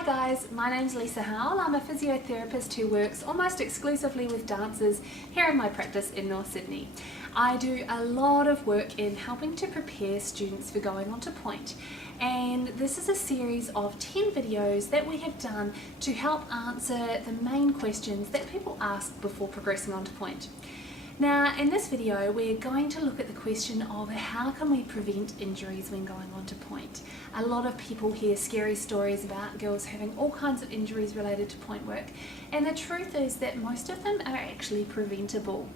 Hi guys, my name's Lisa Howell. I'm a physiotherapist who works almost exclusively with dancers here in my practice in North Sydney. I do a lot of work in helping to prepare students for going on to pointe, and this is a series of 10 videos that we have done to help answer the main questions that people ask before progressing on to pointe. Now in this video we're going to look at the question of how can we prevent injuries when going on to pointe. A lot of people hear scary stories about girls having all kinds of injuries related to pointe work, and the truth is that most of them are actually preventable.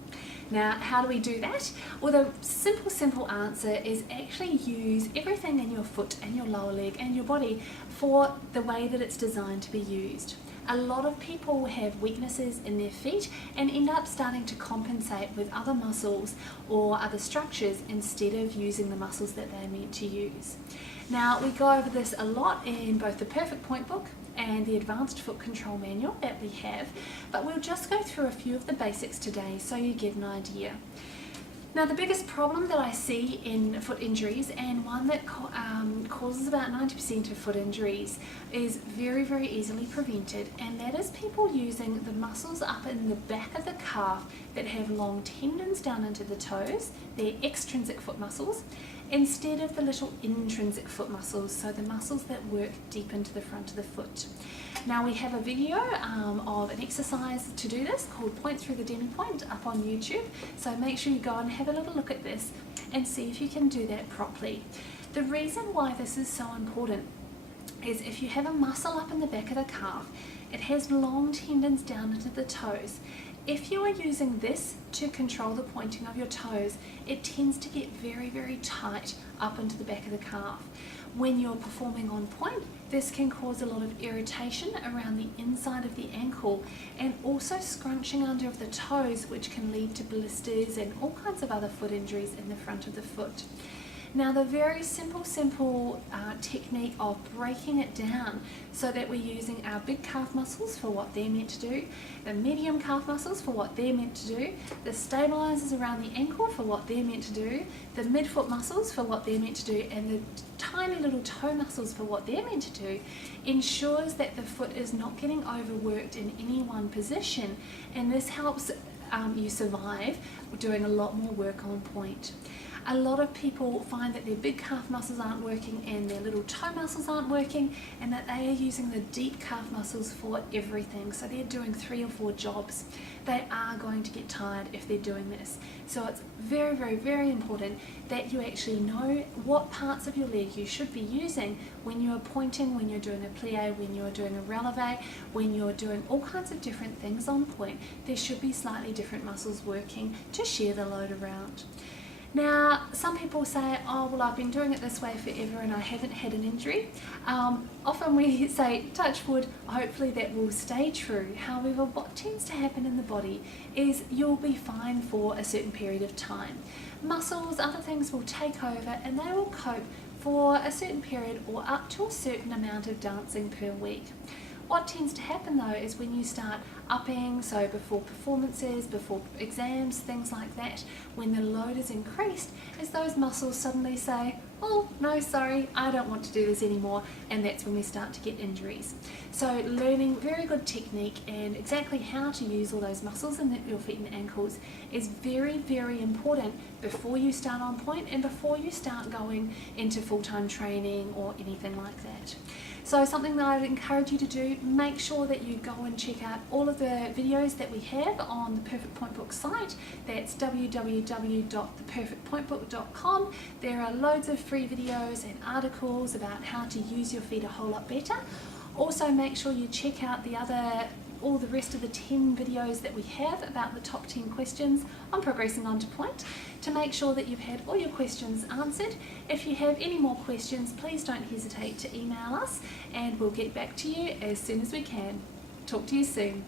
Now how do we do that? Well, the simple answer is actually use everything in your foot and your lower leg and your body for the way that it's designed to be used. A lot of people have weaknesses in their feet and end up starting to compensate with other muscles or other structures instead of using the muscles that they're meant to use. Now we go over this a lot in both the Perfect Pointe book and the Advanced Foot Control Manual that we have, but we'll just go through a few of the basics today so you get an idea. Now the biggest problem that I see in foot injuries, and one that causes about 90% of foot injuries, is very easily prevented, and that is people using the muscles up in the back of the calf that have long tendons down into the toes, their extrinsic foot muscles, instead of the little intrinsic foot muscles, so the muscles that work deep into the front of the foot. Now we have a video of an exercise to do this called Pointe Through the Demi-Pointe up on YouTube, so make sure you go and have a little look at this and see if you can do that properly. The reason why this is so important is if you have a muscle up in the back of the calf, it has long tendons down into the toes. If you are using this to control the pointing of your toes, it tends to get very tight up into the back of the calf. When you're performing on pointe, this can cause a lot of irritation around the inside of the ankle and also scrunching under of the toes, which can lead to blisters and all kinds of other foot injuries in the front of the foot. Now the very simple technique of breaking it down so that we're using our big calf muscles for what they're meant to do, the medium calf muscles for what they're meant to do, the stabilizers around the ankle for what they're meant to do, the midfoot muscles for what they're meant to do, and the tiny little toe muscles for what they're meant to do, ensures that the foot is not getting overworked in any one position, and this helps you survive doing a lot more work on pointe. A lot of people find that their big calf muscles aren't working and their little toe muscles aren't working, and that they are using the deep calf muscles for everything. So they're doing 3 or 4 jobs. They are going to get tired if they're doing this. So it's very important that you actually know what parts of your leg you should be using when you're pointing, when you're doing a plie, when you're doing a releve, when you're doing all kinds of different things on pointe. There should be slightly different muscles working to share the load around. Now, some people say, oh, well, I've been doing it this way forever and I haven't had an injury. Often we say, touch wood, hopefully that will stay true. However, what tends to happen in the body is you'll be fine for a certain period of time. Muscles, other things will take over and they will cope for a certain period or up to a certain amount of dancing per week. What tends to happen though is when you start upping, so before performances, before exams, things like that, when the load is increased, is those muscles suddenly say, oh no, sorry, I don't want to do this anymore, and that's when we start to get injuries. So learning very good technique and exactly how to use all those muscles in your feet and ankles is very important before you start on pointe and before you start going into full-time training or anything like that. So something that I would encourage you to do, make sure that you go and check out all of the videos that we have on the Perfect Pointe Book site. That's www.theperfectpointebook.com. There are loads of free videos and articles about how to use your feet a whole lot better. Also make sure you check out all the rest of the 10 videos that we have about the top 10 questions on progressing on to pointe, to make sure that you've had all your questions answered. If you have any more questions, please don't hesitate to email us and we'll get back to you as soon as we can. Talk to you soon.